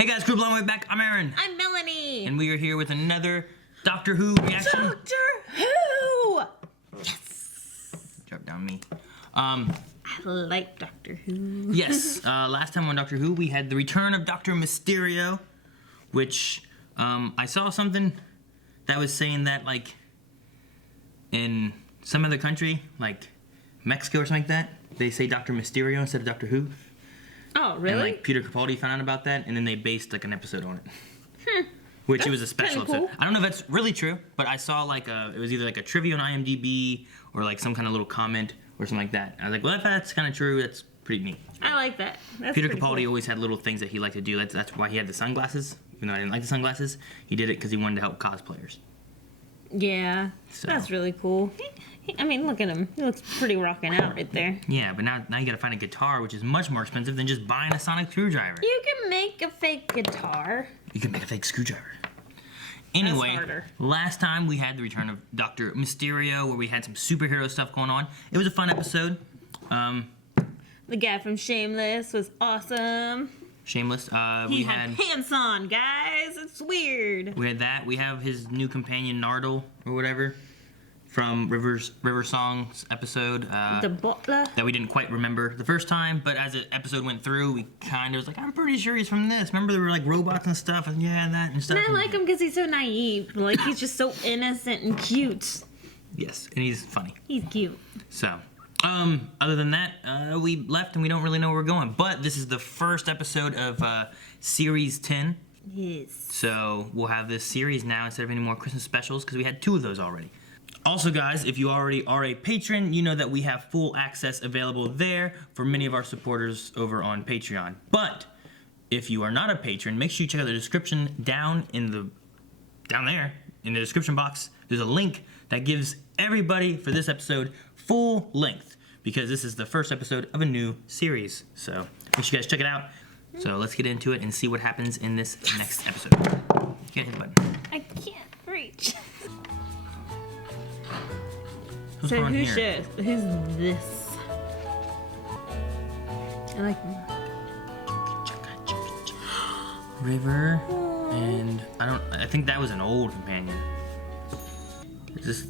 Hey guys, crew blown way back. I'm Aaron. I'm Melanie. And we are here with another Doctor Who reaction. Doctor Who! Yes! Drop down me. I like Doctor Who. Yes, last time on Doctor Who, we had the return of Dr. Mysterio, which I saw something that was saying that, like, in some other country, like Mexico or something like that, they say Dr. Mysterio instead of Doctor Who. Oh, really? And, like, Peter Capaldi found out about that, and then they based, like, an episode on it. Which it was a special episode. Cool. I don't know if that's really true, but I saw, like, it was either, like, a trivia on IMDb or, like, some kind of little comment or something like that. I was like, well, if that's kind of true, that's pretty neat. I like that. That's Peter pretty Capaldi cool. always had little things that he liked to do. That's why he had the sunglasses. Even though I didn't like the sunglasses, he did it because he wanted to help cosplayers. Yeah, So. that's really cool. I mean, look at him. He looks pretty rocking out right there. Yeah, but now you gotta find a guitar, which is much more expensive than just buying a sonic screwdriver. You can make a fake guitar. You can make a fake screwdriver. Anyway, harder. last time we had the return of Dr. Mysterio, where we had some superhero stuff going on. It was a fun episode. The guy from Shameless was awesome. Shameless. He had pants on, guys. It's weird. We had that. We have his new companion, Nardole, or whatever, from River Song's episode. The butler. That we didn't quite remember the first time, but as the episode went through, we kind of was like, I'm pretty sure he's from this. Remember there were like robots and stuff, and yeah, that and stuff. And I like him because he's so naive. Like, he's just so innocent and cute. Yes, and he's funny. He's cute. So, other than that, we left and we don't really know where we're going. But this is the first episode of Series 10. Yes. So we'll have this series now instead of any more Christmas specials because we had 2 of those already. Also, guys, if you already are a patron, you know that we have full access available there for many of our supporters over on Patreon. But if you are not a patron, make sure you check out the description down there in the description box. There's a link that gives everybody for this episode full length because this is the first episode of a new series. So make sure you guys check it out. So let's get into it and see what happens in this next episode. Hit the button. I can't reach. What's So going on who's here? who's this? I like him. River, and I think that was an old companion. Is this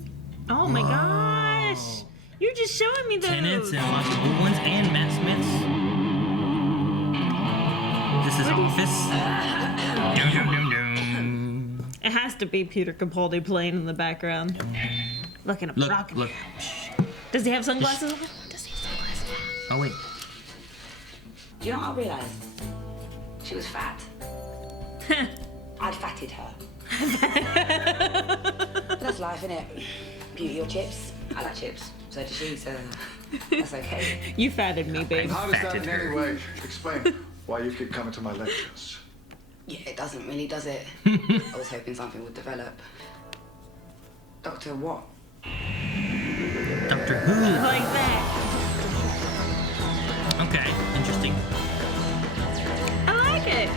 Oh my Whoa. gosh! You're just showing me those. Tennant's and lots of old ones, and Matt Smith's. This is Office. Dum, dum, dum, dum. It has to be Peter Capaldi playing in the background. Look at him rocking. Look. Does he have sunglasses on? Does he have sunglasses on? Oh, wait. Do you know what I realised? She was fat. I'd fatted her. But that's life, innit? Beauty or chips? I like chips. So does she, so that's okay. You fatted me, babe. How does that in Fatted any way explain why you keep coming to my lectures? Yeah, it doesn't really, does it? I was hoping something would develop. Doctor what? Doctor Who. Like that. Okay, interesting. I like it.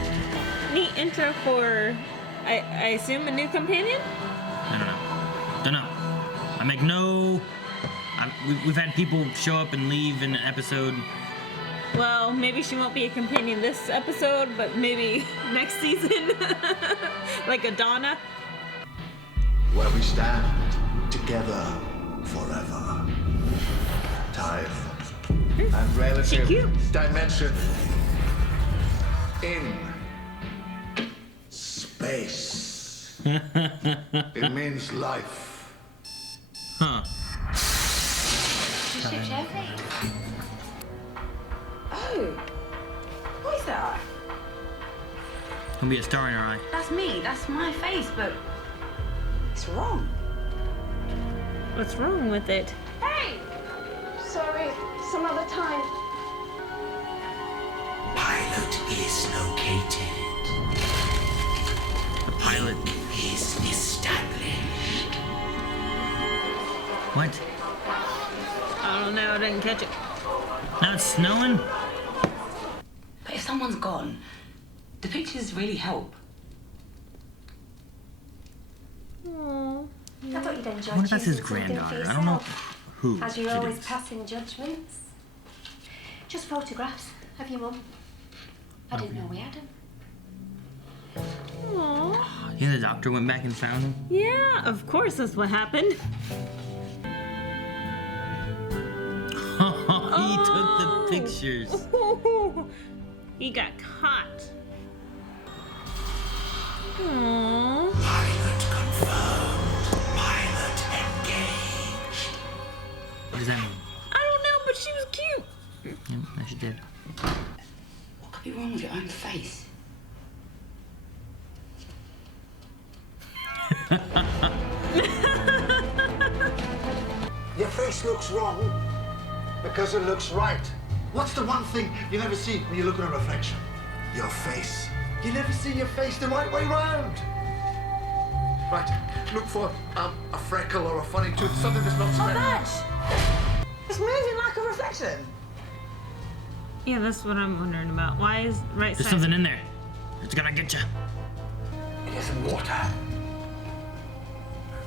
Neat intro for, I assume, a new companion? I don't know. I make no... We've had people show up and leave in an episode. Well, maybe she won't be a companion this episode, but maybe next season. Like a Donna. Where we stand together forever. Time and relative cute. dimension in space. It means life. Huh. Oh, what is that? Gonna be a star in our eye. That's me, that's my face, but it's wrong. What's wrong with it? Hey! Sorry, some other time. Pilot is located. The pilot. Is established. What? I don't know, I didn't catch it. Now it's snowing? But if someone's gone, the pictures really help. Aww. I thought you'd enjoy I wonder if that's his choosing something for granddaughter. I don't know yourself, who as you're it always is. passing judgments. Just photographs of your mum. I didn't know we had them. Yeah, the doctor went back and found him. Yeah, of course that's what happened. He took the pictures. He got caught. Aww. Pilot confirmed. Pilot engaged. What does that mean? I don't know, but she was cute. Yeah, she did. What could be wrong with your own face? Your face looks wrong because it looks right. What's the one thing you never see when you look at a reflection? Your face. You never see your face the right way round. Right, look for a freckle or a funny tooth, something that's not symmetrical. Badge! It's moving like a reflection. Yeah, that's what I'm wondering about. Why is right There's side? something in there. It's gonna get you. It is water.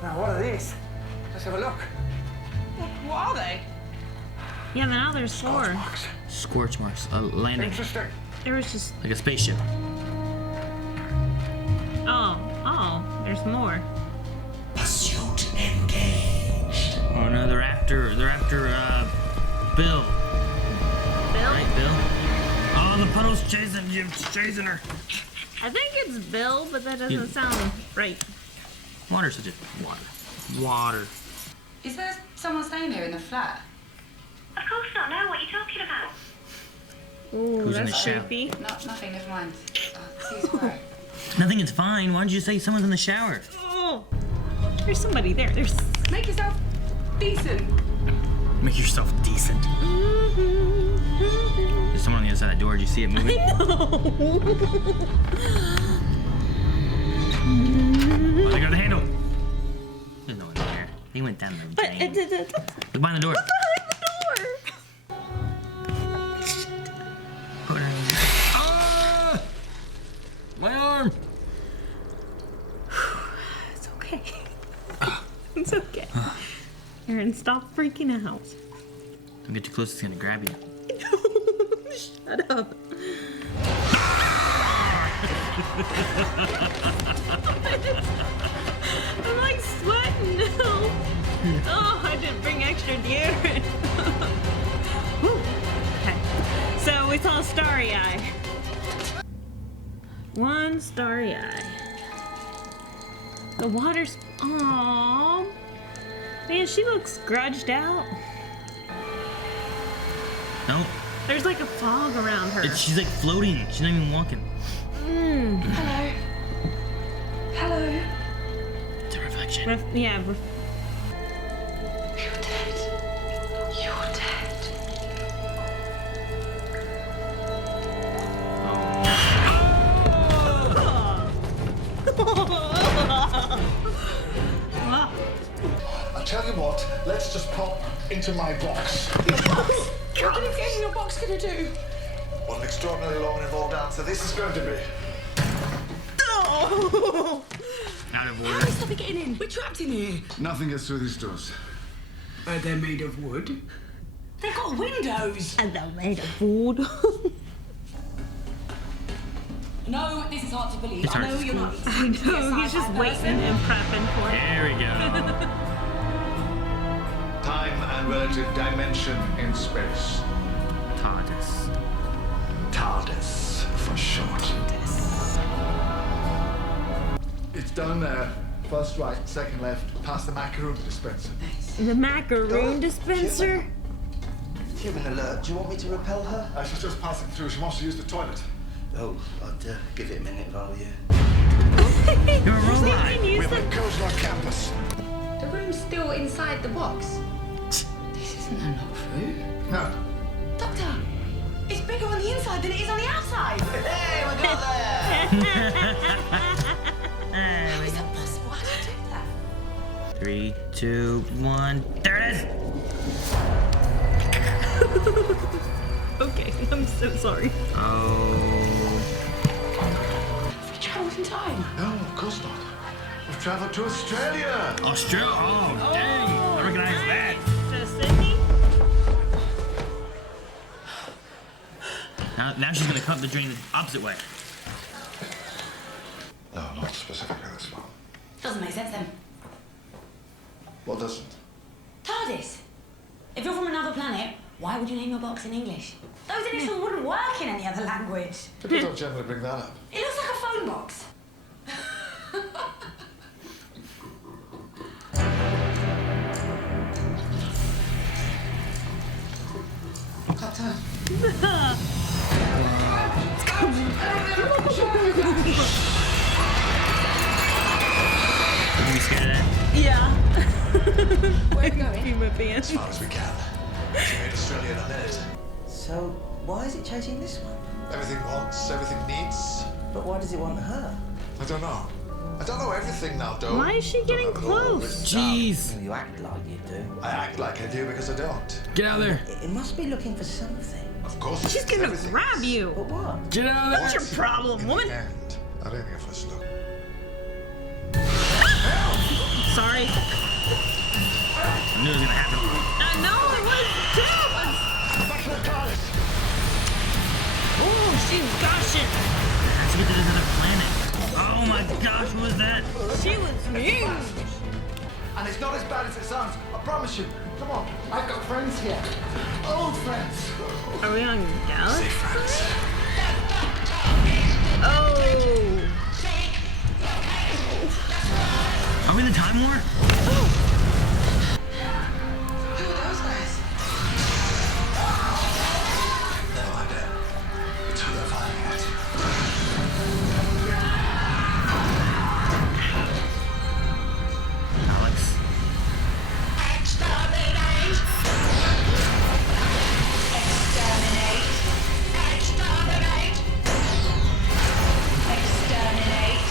Now, what are these? Let's have a look. What are they? Yeah, now there's four. Marks. Scorch marks. A landing. Interesting. There was just Like a spaceship. oh, there's more. Pursuit engaged. Oh no, they're after Bill. Bill? Right, Bill? Oh, the puddle's chasing her. I think it's Bill, but that doesn't sound right. Water, such a water. Is there someone staying here in the flat? Of course not. No, what are you talking about? Ooh, Who's in the that's shower? creepy. Nothing, never mind. Ceasefire. Nothing is fine. Why did you say someone's in the shower? Oh, there's somebody there. There's. Make yourself decent. Make yourself decent. There's someone on the other side of that door. Did you see it moving? Oh, they got the handle. There's no one there. He went down the But drain. Look behind the door. Put her in. Ah! My arm. It's okay. It's okay. Aaron, stop freaking out. Don't get too close. It's gonna grab you. Shut up. I'm like sweating now. Oh, I didn't bring extra deodorant. Whew. Okay. So we saw Starry Eye. One Starry Eye. The water's. Aww. Man, she looks grudged out. No, There's like a fog around her. she's like floating. She's not even walking. Hello. Hello. It's a reflection. Yeah. You're dead. You're dead. I'll tell you what, let's just pop into my box. What are you in your box gonna do? What an extraordinarily long and involved answer this is going to be. Out of How order. do we stop it getting in? We're trapped in here. Nothing gets through these doors. They're made of wood. They've got windows. And they're made of wood. No, this is hard to believe. It's I hard know to you're not. I know, he's just waiting and prepping for it. There we go. Time and relative dimension in space. TARDIS. TARDIS for short. It's down there. First right, second left, past the macaroon dispenser. The macaroon dispenser? Human alert. Do you want me to repel her? She's just passing through. She wants to use the toilet. Oh, I'd give it a minute if I were you. You're a robot. We've been coast on campus. The room's still inside the box. This isn't a knock-through. No. Doctor, it's bigger on the inside than it is on the outside. Hey, we got there! How is that possible? How do you do that? 3, 2, 1. There it is. Okay, I'm so sorry. Oh. We travelled in time. No, of course not. We've traveled to Australia. Australia. Oh, dang. I recognize that. To Sydney? Now she's gonna cut the drain the opposite way. No, not specifically this one? Doesn't make sense then. What doesn't? TARDIS. If you're from another planet, why would you name your box in English? Those initials wouldn't work in any other language. People don't generally bring that up. It looks like a phone box. Captain. Are you scared of that? Yeah. Where are we going? Human being. As far as we can. She made Australia in a minute. So, why is it chasing this one? Everything wants, everything needs. But why does it want her? I don't know. I don't know everything now, though. Why is she Don't getting have it all close? written down. Jeez. Well, you act like you do. I act like I do because I don't. Get out of there. It must be looking for something. Of course it She's is. gonna Everything grab is. you. But what? Get out of there. What's your problem, In woman? the end, I don't think a first look. Sorry. I knew it was gonna happen. No, it was too. Back to the TARDIS. Oh, she's gushing. Let's get to this other planet. Oh my gosh, what was that? She was huge. And it's not as bad as it sounds. I promise you. Come on. I've got friends here. Old friends. Are we on Galaxy? Say friends. Oh. Are we in the Time War? Who are those guys? No idea. It's who they're firing at. Alex. Exterminate! Exterminate! Exterminate! Exterminate!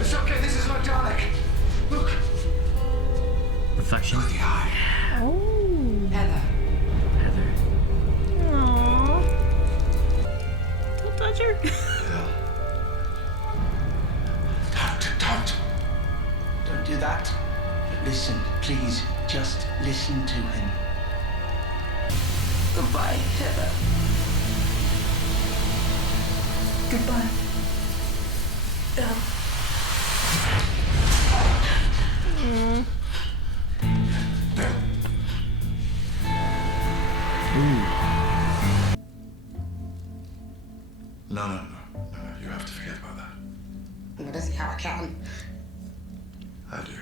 It's okay. This is not Dalek. Look. Reflection. Look at the eye. Oh. Heather. Heather. Aww. Don't touch her. Don't. Don't do that. Listen, please, just listen to him. Goodbye, Heather. Goodbye. No. You have to forget about that. I don't see how I can. I do.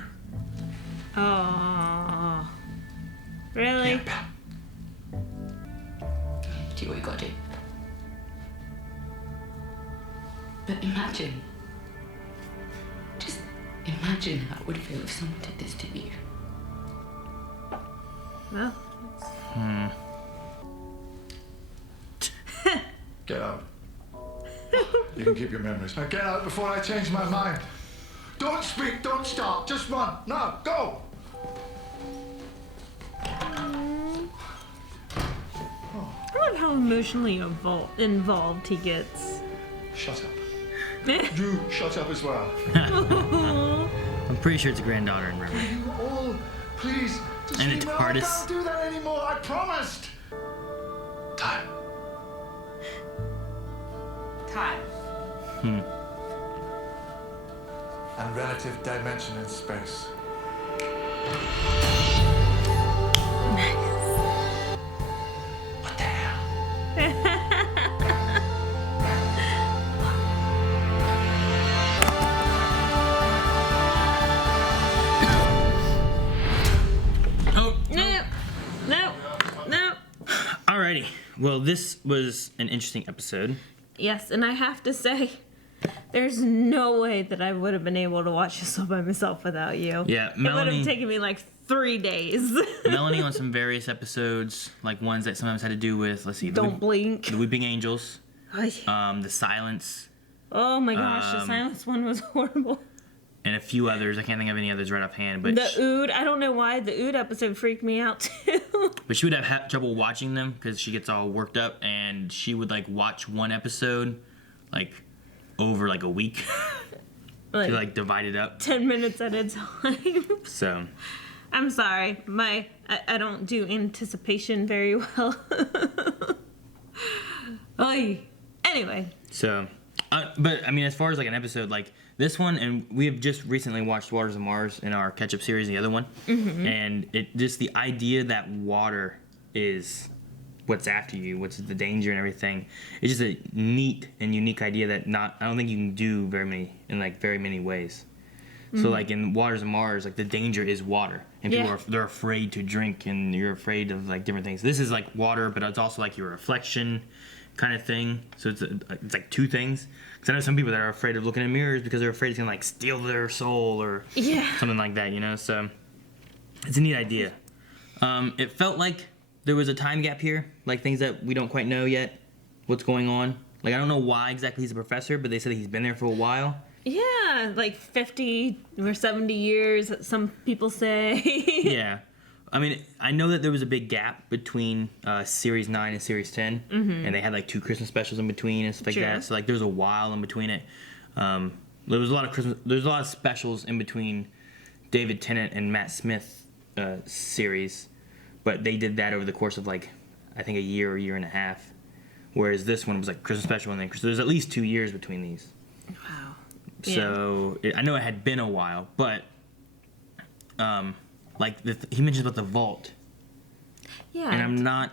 Oh. Really? Do what you gotta do. But imagine. Just imagine how it would feel if someone did this to you. Well. Get out. You can keep your memories. Now get out before I change my mind. Don't speak, don't stop, just run. Now, go! I love how emotionally involved he gets. Shut up. You shut up as well. I'm pretty sure it's a granddaughter in River. You all, please, just And leave it's me. I TARDIS. can't do that anymore, I promised. Time. Time. And relative dimension in space. What the hell? Oh, No. alrighty. Well, this was an interesting episode. Yes, and I have to say, there's no way that I would have been able to watch this all by myself without you. Yeah, It would Melanie- have taken me like 3 days. Melanie on some various episodes, like ones that sometimes had to do with, let's see, Don't blink. the Weeping Angels, Ay. the Silence, Oh my gosh, the silence one was horrible. and a few others. I can't think of any others right offhand, but The Ood, I don't know why the Ood episode freaked me out too. but she would have trouble watching them because she gets all worked up, and she would like watch one episode like over like a week. She like divide it up. 10 minutes at a time. So I'm sorry. I don't do anticipation very well. Oy. Anyway. So, but I mean, as far as like an episode, like this one, and we have just recently watched Waters of Mars in our catch-up series, the other one, and it just the idea that water is what's after you, what's the danger and everything. It's just a neat and unique idea that I don't think you can do very many ways. So like in Waters of Mars, like the danger is water, and people they're afraid to drink, and you're afraid of like different things. This is like water, but it's also like your reflection kind of thing. So it's like two things. Because I know some people that are afraid of looking in mirrors because they're afraid it's gonna like steal their soul or something like that, you know. So it's a neat idea. It felt like there was a time gap here, like things that we don't quite know yet, what's going on. Like I don't know why exactly he's a professor, but they said he's been there for a while. Yeah, like 50 or 70 years, some people say. Yeah. I mean, I know that there was a big gap between Series 9 and Series 10, and they had like 2 Christmas specials in between and stuff like that. So like there was a while in between it. There was a lot of specials in between David Tennant and Matt Smith series, but they did that over the course of like I think a year and a half, whereas this one was like Christmas special and then there's at least 2 years between these. Wow. So I know it had been a while, but like he mentions about the vault. Yeah. And I'm not.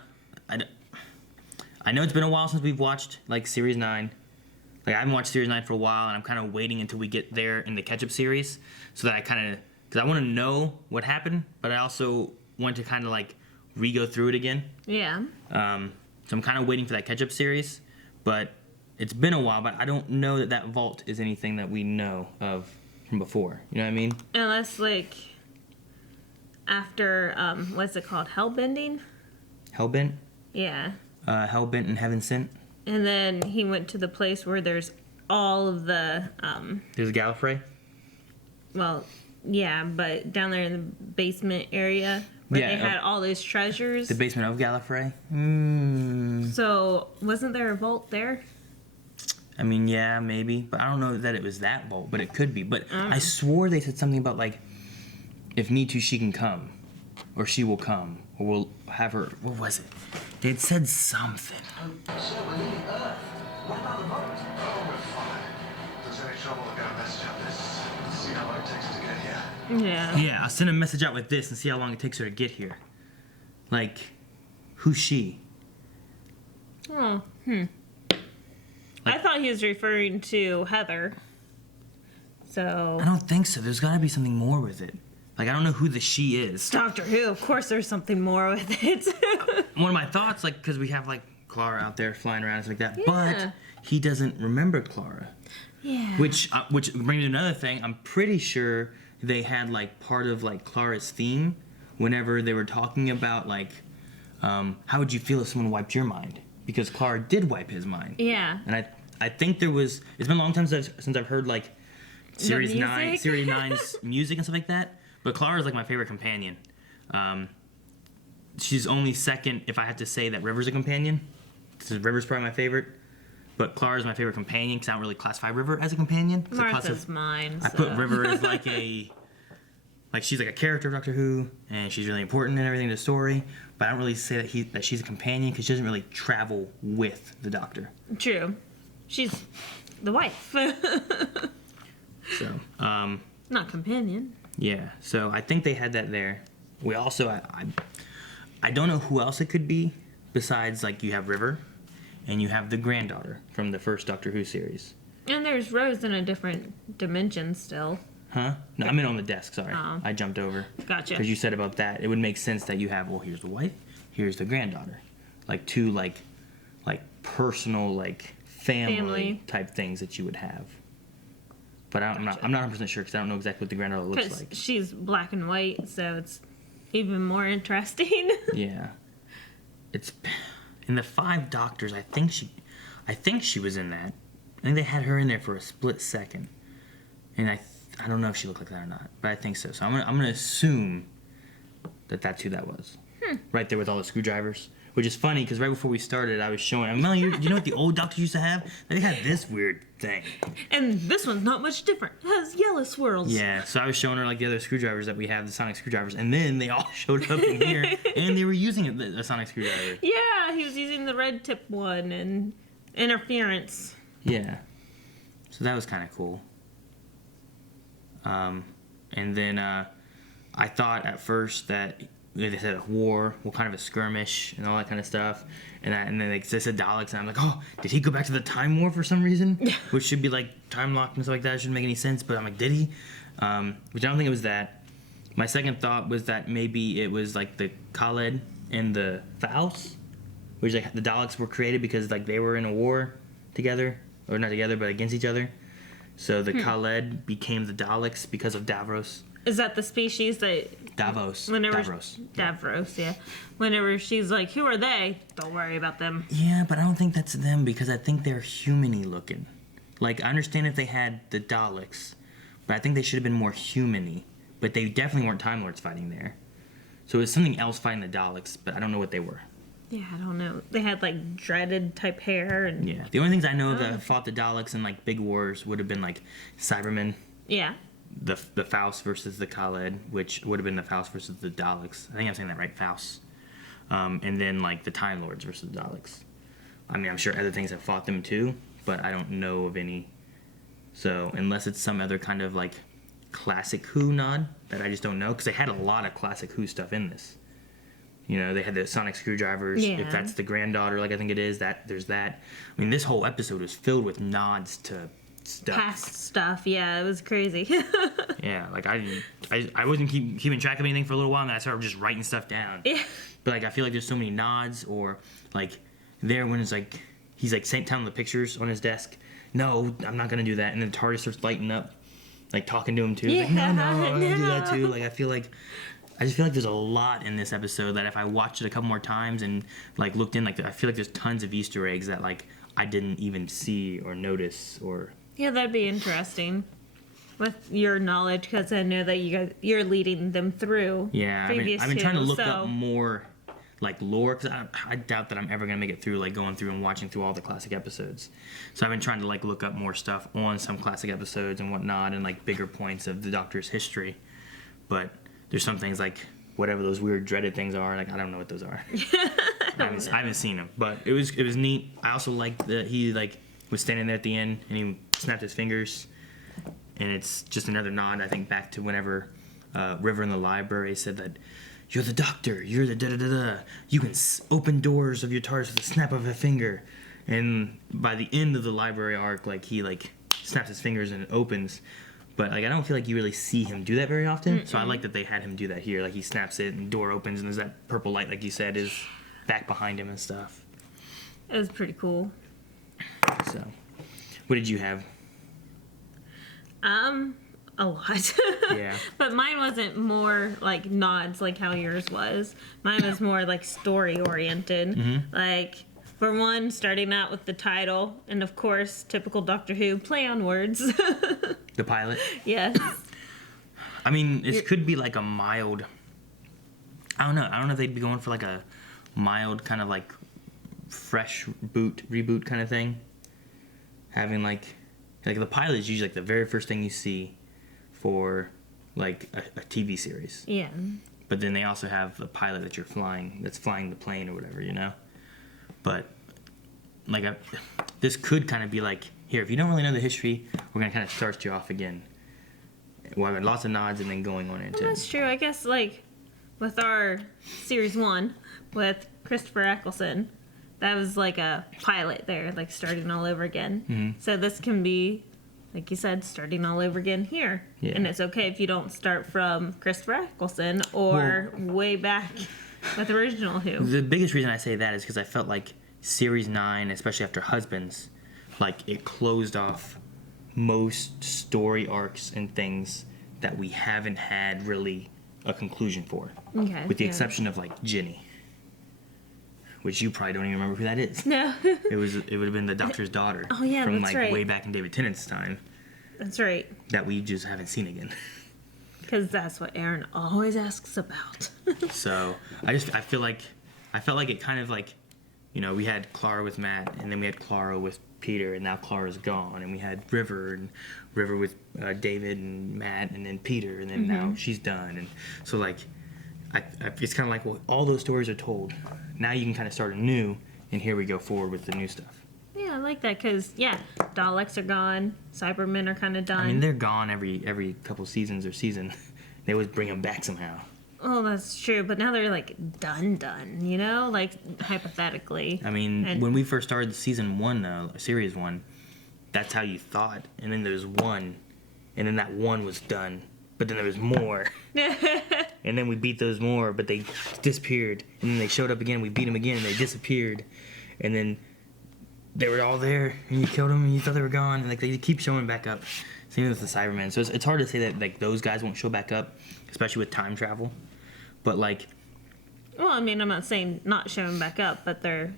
I know it's been a while since we've watched like Series 9. Like I haven't watched Series 9 for a while, and I'm kind of waiting until we get there in the catch-up series, so that I kind of because I want to know what happened, but I also want to kind of like re-go through it again. Yeah. So I'm kind of waiting for that catch-up series, but it's been a while. But I don't know that vault is anything that we know of from before. You know what I mean? Unless like after what's it called? Hellbending? Hellbent? Yeah. Hellbent and Heaven Sent. And then he went to the place where there's all of the There's Gallifrey. well, yeah, but down there in the basement area where they had all those treasures. The basement of Gallifrey. So wasn't there a vault there? I mean, yeah, maybe, but I don't know that it was that vault, but it could be. But I swore they said something about like, if need to, she can come, or she will come, or we'll have her. What was it? They had said something. So we're leaving Earth. What about the boat? Oh, we're fine. If there's any trouble, I'll get a message on this. See how long it takes us to get here. Yeah. Yeah, I'll send a message out with this and see how long it takes her to get here. Like, who's she? Oh, I thought he was referring to Heather. So I don't think so. There's got to be something more with it. Like, I don't know who the she is. Doctor Who, of course there's something more with it. One of my thoughts, like, because we have, like, Clara out there flying around and stuff like that, Yeah. but he doesn't remember Clara. Yeah. Which brings me to another thing. I'm pretty sure they had, like, part of, like, Clara's theme whenever they were talking about, like, how would you feel if someone wiped your mind? Because Clara did wipe his mind. Yeah. And I think there was, it's been a long time since I've heard, like, Series music? 9's music and stuff like that. But Clara's like my favorite companion. She's only second if I have to say that River's a companion. Because River's probably my favorite. But Clara's my favorite companion because I don't really classify River as a companion. Martha's mine. I put River as like she's like a character of Doctor Who, and she's really important and everything to the story. But I don't really say that she's a companion because she doesn't really travel with the Doctor. True. She's the wife. So, Not companion. yeah, so I think they had that there. We also, I don't know who else it could be besides, like, you have River and you have the granddaughter from the first Doctor Who series. And there's Rose in a different dimension still. Huh? No, I'm in on the desk, sorry. Oh. I jumped over. Gotcha. Because you said about that, it would make sense that you have, well, here's the wife, here's the granddaughter. Like, two, like personal, like, family type things that you would have. But I'm not 100% sure because I don't know exactly what the granddaughter looks Because like. she's black and white, so it's even more interesting. Yeah. It's in the 5 Doctors. I think she was in that. I think they had her in there for a split second, and I don't know if she looked like that or not, but I think so. So I'm gonna assume that that's who that was. Right there with all the screwdrivers. Which is funny because right before we started, I was showing. Melanie, you know what the old doctors used to have? They had this weird thing. And this one's not much different. It has yellow swirls. Yeah, so I was showing her like the other screwdrivers that we have, the sonic screwdrivers, and then they all showed up in here, and they were using a sonic screwdriver. Yeah, he was using the red tip one and interference. Yeah, so that was kind of cool. And then I thought at first that they said a war, well, kind of a skirmish and all that kind of stuff, and then they said Daleks, and I'm like, oh, did he go back to the Time War for some reason? Which should be like time locked and stuff like that. It shouldn't make any sense, but I'm like, did he? Which I don't think it was that. My second thought was that maybe it was like the Khaled and the Faust, which like the Daleks were created because like they were in a war together, or not together, but against each other. So the Khaled became the Daleks because of Davros. Is that the species that... Davros. Davros, yeah. Whenever she's like, who are they? Don't worry about them. Yeah, but I don't think that's them because I think they're human-y looking. Like, I understand if they had the Daleks, but I think they should have been more human-y. But they definitely weren't Time Lords fighting there. So it was something else fighting the Daleks, but I don't know what they were. Yeah, I don't know. They had like dreaded type hair and... Yeah. The only things I know that fought the Daleks in like big wars would have been like Cybermen. Yeah. The Faust versus the Khaled, which would have been the Faust versus the Daleks. I think I'm saying that right, Faust. And then like the Time Lords versus the Daleks. I mean, I'm sure other things have fought them too, but I don't know of any. So unless it's some other kind of like classic Who nod that I just don't know, because they had a lot of classic Who stuff in this. You know, they had the sonic screwdrivers. Yeah. If that's the granddaughter, like I think it is, that there's that. I mean, this whole episode was filled with nods to stuff. Past stuff, yeah, it was crazy. Yeah, like I wasn't keeping track of anything for a little while, and then I started just writing stuff down. Yeah. But like I feel like there's so many nods, or like there when it's like he's like telling the pictures on his desk. No, I'm not gonna do that, and then TARDIS starts lighting up, like talking to him too. Yeah, Like, no, I'm gonna do no. that too. Like I just feel like there's a lot in this episode that if I watched it a couple more times and like looked in, like I feel like there's tons of Easter eggs that like I didn't even see or notice or. Yeah, that'd be interesting with your knowledge, because I know that you're leading them through. Yeah, I've been previous trying to two, look so- up more like lore, because I doubt that I'm ever gonna make it through like going through and watching through all the classic episodes. So I've been trying to like look up more stuff on some classic episodes and whatnot, and like bigger points of the Doctor's history. But there's some things like whatever those weird dreaded things are, like I don't know what those are. I haven't seen them, but it was neat. I also liked that he like was standing there at the end and he snapped his fingers, and it's just another nod, I think, back to whenever River in the library said that you're the Doctor, you're the da-da-da-da, you can open doors of your TARDIS with a snap of a finger. And by the end of the library arc, like he like snaps his fingers and it opens. But like I don't feel like you really see him do that very often. So I like that they had him do that here. Like he snaps it and the door opens and there's that purple light, like you said, is back behind him and stuff. It was pretty cool. So, what did you have? A lot. Yeah. But mine wasn't more like nods like how yours was. Mine was more like story oriented. Mm-hmm. Like, for one, starting out with the title, and of course, typical Doctor Who, play on words. The pilot? Yes. I mean, it could be like a mild. I don't know if they'd be going for like a mild kind of like fresh reboot kind of thing. Having like the pilot is usually like the very first thing you see for like a TV series. Yeah. But then they also have the pilot that you're flying, that's flying the plane or whatever, you know? But like this could kind of be like, here, if you don't really know the history, we're going to kind of start you off again. Well, having lots of nods and then going on into. Well, that's true. I guess like with our series 1 with Christopher Eccleston, that was like a pilot there, like starting all over again. Mm-hmm. So this can be, like you said, starting all over again here. Yeah. And it's okay if you don't start from Christopher Eccleston or way back with original Who. The biggest reason I say that is because I felt like Series 9, especially after Husbands, like it closed off most story arcs and things that we haven't had really a conclusion for. Okay. With the yeah. exception of like Ginny, which you probably don't even remember who that is. No. It would have been the Doctor's daughter. Oh, yeah, from that's like right. way back in David Tennant's time That's right. that we just haven't seen again. Because that's what Aaron always asks about. So I feel like I felt like it kind of like, you know, we had Clara with Matt, and then we had Clara with Peter, and now Clara's gone, and we had River with David and Matt, and then Peter, and then now she's done, and so like, it's kind of like, well, all those stories are told. Now you can kind of start anew, and here we go forward with the new stuff. Yeah, I like that because Daleks are gone, Cybermen are kind of done. I mean, they're gone every couple seasons or season. They always bring them back somehow. Oh, that's true, but now they're like done, you know, like hypothetically. I mean, when we first started season 1, series 1, that's how you thought, and then there's one, and then that one was done, but then there was more, and then we beat those more, but they disappeared, and then they showed up again, we beat them again, and they disappeared, and then they were all there, and you killed them, and you thought they were gone, and like they keep showing back up. Same with the Cybermen, so it's hard to say that like those guys won't show back up, especially with time travel, but like. Well, I mean, I'm not saying not showing back up, but their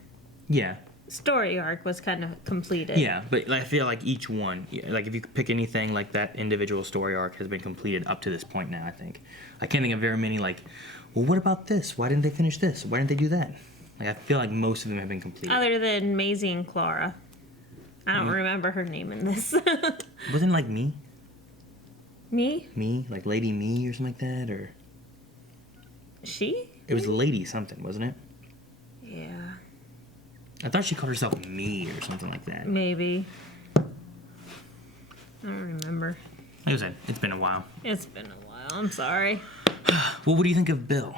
story arc was kind of completed. Yeah, but I feel like each one, like if you could pick anything, like that individual story arc has been completed up to this point now, I think. I can't think of very many like, well, what about this? Why didn't they finish this? Why didn't they do that? Like, I feel like most of them have been completed. Other than Maisie and Clara. I don't remember her name in this. Wasn't it like me? Me? Me? Like Lady Me or something like that? Or She? it was Lady something, wasn't it? Yeah. I thought she called herself Me or something like that. Maybe. I don't remember. Like I said, it's been a while. It's been a while. I'm sorry. Well, what do you think of Bill?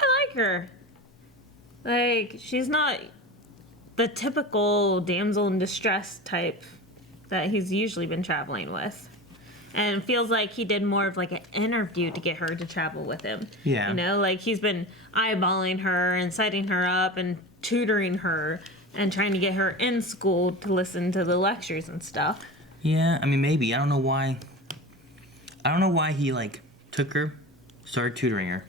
I like her. Like, she's not the typical damsel in distress type that he's usually been traveling with. And it feels like he did more of like an interview to get her to travel with him. Yeah. You know, like he's been eyeballing her and setting her up and tutoring her and trying to get her in school to listen to the lectures and stuff. Yeah, I mean, maybe. I don't know why. I don't know why he like took her, started tutoring her,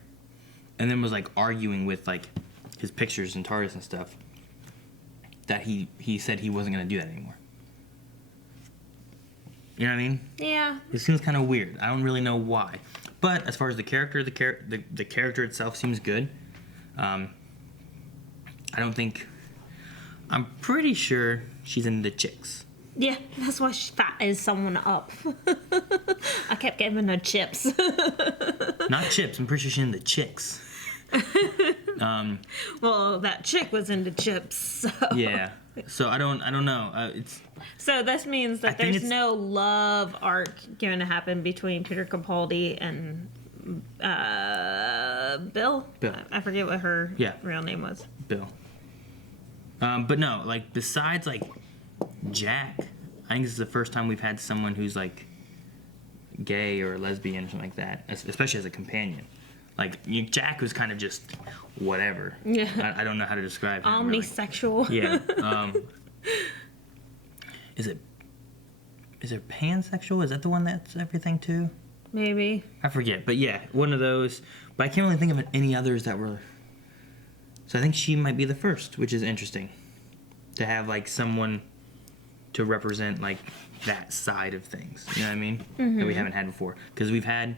and then was like arguing with like his pictures and TARDIS and stuff. That he said he wasn't gonna do that anymore. You know what I mean? Yeah. It seems kind of weird. I don't really know why. But as far as the character, the character itself seems good. I don't think. I'm pretty sure she's in the chicks. Yeah, that's why she fattened someone up. I kept giving her chips. Not chips. I'm pretty sure she's in the chicks. Well, that chick was into chips. So. Yeah. So I don't know. It's. So this means that there's no love arc going to happen between Peter Capaldi and Bill. Bill. I forget what her real name was. Bill. But no, like besides like Jack, I think this is the first time we've had someone who's like gay or lesbian or something like that, especially as a companion. Like Jack was kind of just whatever. Yeah. I don't know how to describe him. Omnisexual. Really. Yeah. Is it pansexual? Is that the one that's everything too? Maybe. I forget, but yeah, one of those. But I can't really think of any others that were. So I think she might be the first, which is interesting, to have like someone to represent like that side of things. You know what I mean? Mm-hmm. That we haven't had before, because we've had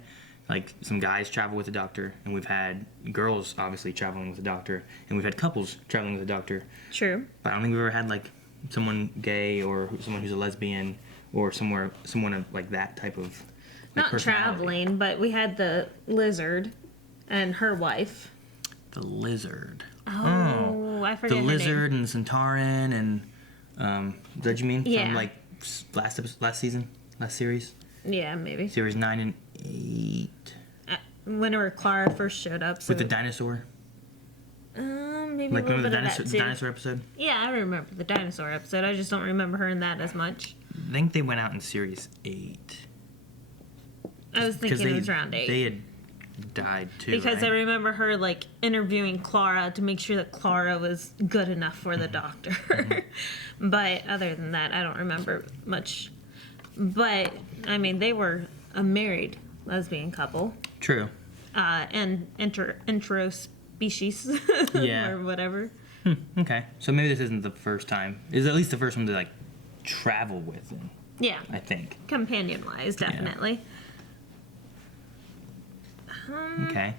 like some guys travel with a doctor, and we've had girls obviously traveling with a doctor, and we've had couples traveling with a doctor. True. But I don't think we've ever had like someone gay or someone who's a lesbian or someone of like that type of like, Not traveling, but we had the lizard and her wife. The lizard. Oh, I forget the her lizard name. and Centauran and is that what you mean? Yeah. From like last season, last series, Yeah, maybe. series 9 and 8 Whenever Clara first showed up. So with the dinosaur. maybe Like a little remember bit the of that too. dinosaur episode? Yeah, I remember the dinosaur episode. I just don't remember her in that as much. I think they went out in series 8. I was thinking it was around 8. They had died too. Because right? I remember her like interviewing Clara to make sure that Clara was good enough for the doctor. But other than that, I don't remember much. But I mean, they were a married lesbian couple. True. And intro species. Yeah. Or whatever. Okay, so maybe this isn't the first time. It's at least the first one to like travel with them. Yeah. I think. Companion wise, definitely. Okay.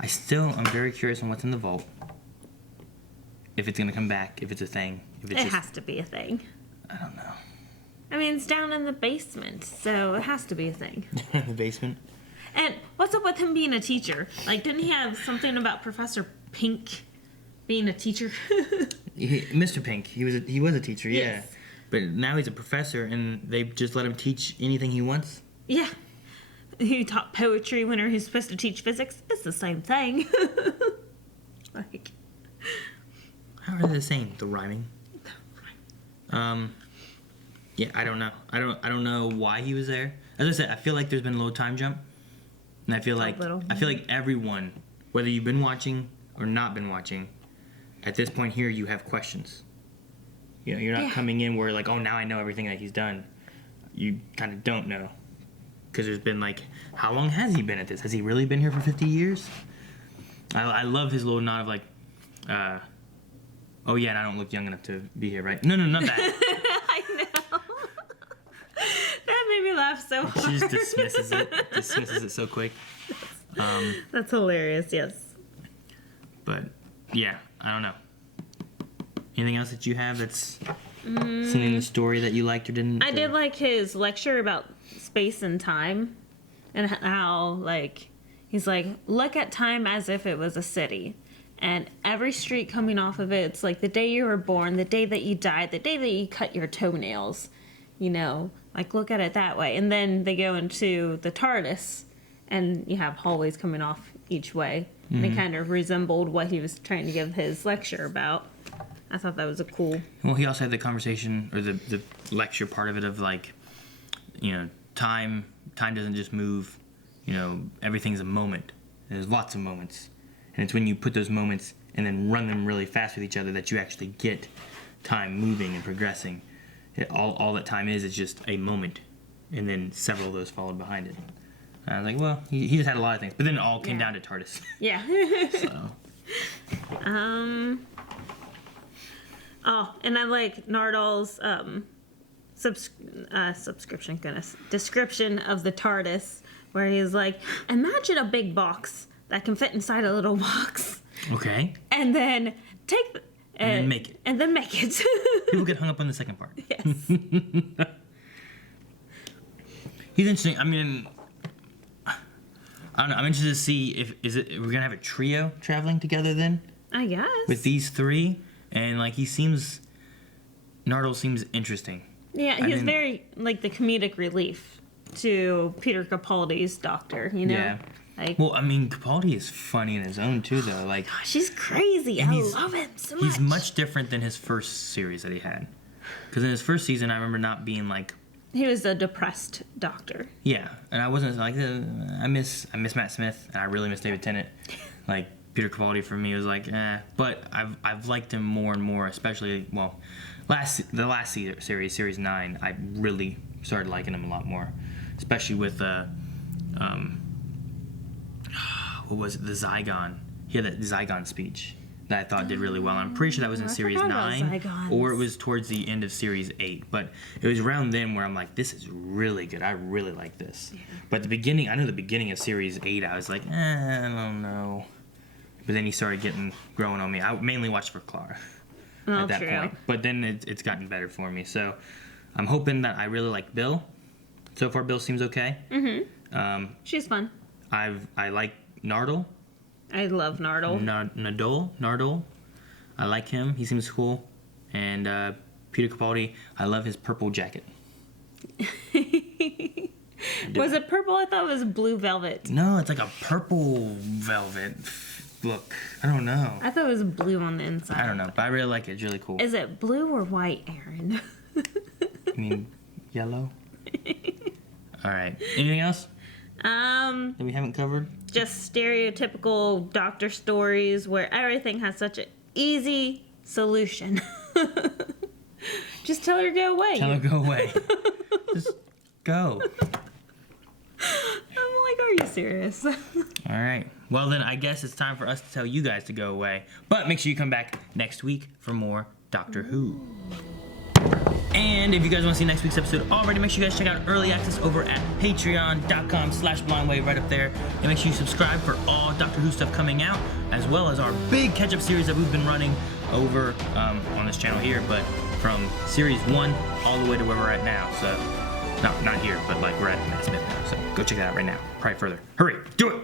I'm very curious on what's in the vault. if it's gonna come back, if it's a thing, if it's It just, has to be a thing. I don't know. I mean, it's down in the basement, so it has to be a thing. The basement. And what's up with him being a teacher? Like, didn't he have something about Professor Pink being a teacher? Mr. Pink, he was a teacher, yeah. Yes. But now he's a professor, and they just let him teach anything he wants. Yeah. He taught poetry when he's supposed to teach physics. It's the same thing. Like, How are they the same? The rhyming. Yeah, I don't know. I don't know why he was there. As I said, I feel like there's been a little time jump, and I feel like little. everyone, whether you've been watching or not been watching, at this point here you have questions. You know, you're not Yeah. coming in where like, oh, now I know everything that he's done. You kind of don't know, because there's been like, how long has he been at this? Has he really been here for 50 years? I love his little nod of like, oh yeah, and I don't look young enough to be here, right? No, not that. I know. That made me laugh so hard. She just dismisses it so quick. That's hilarious, yes. But yeah, I don't know. Anything else that you have that's seen in the story that you liked or didn't? I did like his lecture about space and time, and how, like, he's like, look at time as if it was a city. And every street coming off of it, it's like the day you were born, the day that you died, the day that you cut your toenails. You know, like, look at it that way. And then they go into the TARDIS, and you have hallways coming off each way. And it kind of resembled what he was trying to give his lecture about. I thought that was a cool... Well, he also had the conversation, or the lecture part of it of like, you know, time doesn't just move. You know, everything's a moment. There's lots of moments. And it's when you put those moments and then run them really fast with each other that you actually get time moving and progressing. All that time is just a moment, and then several of those followed behind it. And I was like, well, he just had a lot of things, but then it all came down to TARDIS. Yeah. So Oh, and I like Nardal's description of the TARDIS, where he's like, imagine a big box that can fit inside a little box, okay, and then and then make it. And then make it. People get hung up on the second part. Yes. He's interesting. I mean, I don't know. I'm interested to see we're gonna have a trio traveling together then I guess. with these three, and like Nardal seems interesting. Yeah, he's very, like, the comedic relief to Peter Capaldi's doctor, you know? Yeah. Like, Well, I mean, Capaldi is funny in his own too, though. Like, she's crazy. and I love him so much. he's much different than his first series that he had. Because in his first season, I remember not being like, He was a depressed doctor. yeah, and I wasn't like, I miss Matt Smith, and I really miss David Tennant. Like, Peter Capaldi for me was like, but I've liked him more and more, especially the last series, Series 9. I really started liking him a lot more, especially with what was it, the Zygon? He had that Zygon speech that I thought did really well. I'm pretty sure that was in I Series forgot about 9, Zygons. or it was towards the end of Series 8. But it was around then where I'm like, this is really good. I really like this. Yeah. But the beginning of Series 8, I was like, I don't know. But then he started growing on me. I mainly watched for Clara at that point. But then it's gotten better for me. So I'm hoping that I really like Bill. So far, Bill seems okay. Mm-hmm. She's fun. I like Nardal. I love Nardal. Nardal. I like him. He seems cool. And Peter Capaldi, I love his purple jacket. Was it purple? I thought it was blue velvet. No, it's like a purple velvet look. I don't know. I thought it was blue on the inside. I don't know, but I really like it. It's really cool. Is it blue or white, Aaron? I mean, yellow? All right. Anything else that we haven't covered? Just stereotypical doctor stories where everything has such an easy solution. Just tell her to go away. Tell her go away. Just go. I'm like, are you serious? All right. Well, then I guess it's time for us to tell you guys to go away. But make sure you come back next week for more Doctor Who. And if you guys want to see next week's episode already, make sure you guys check out early access over at patreon.com/blindwave right up there. And make sure you subscribe for all Doctor Who stuff coming out, as well as our big catch-up series that we've been running over on this channel here, but from series 1 all the way to where we're at now. So, no, not here, but like we're at Matt Smith now. So go check that out right now. Probably further. Hurry, do it!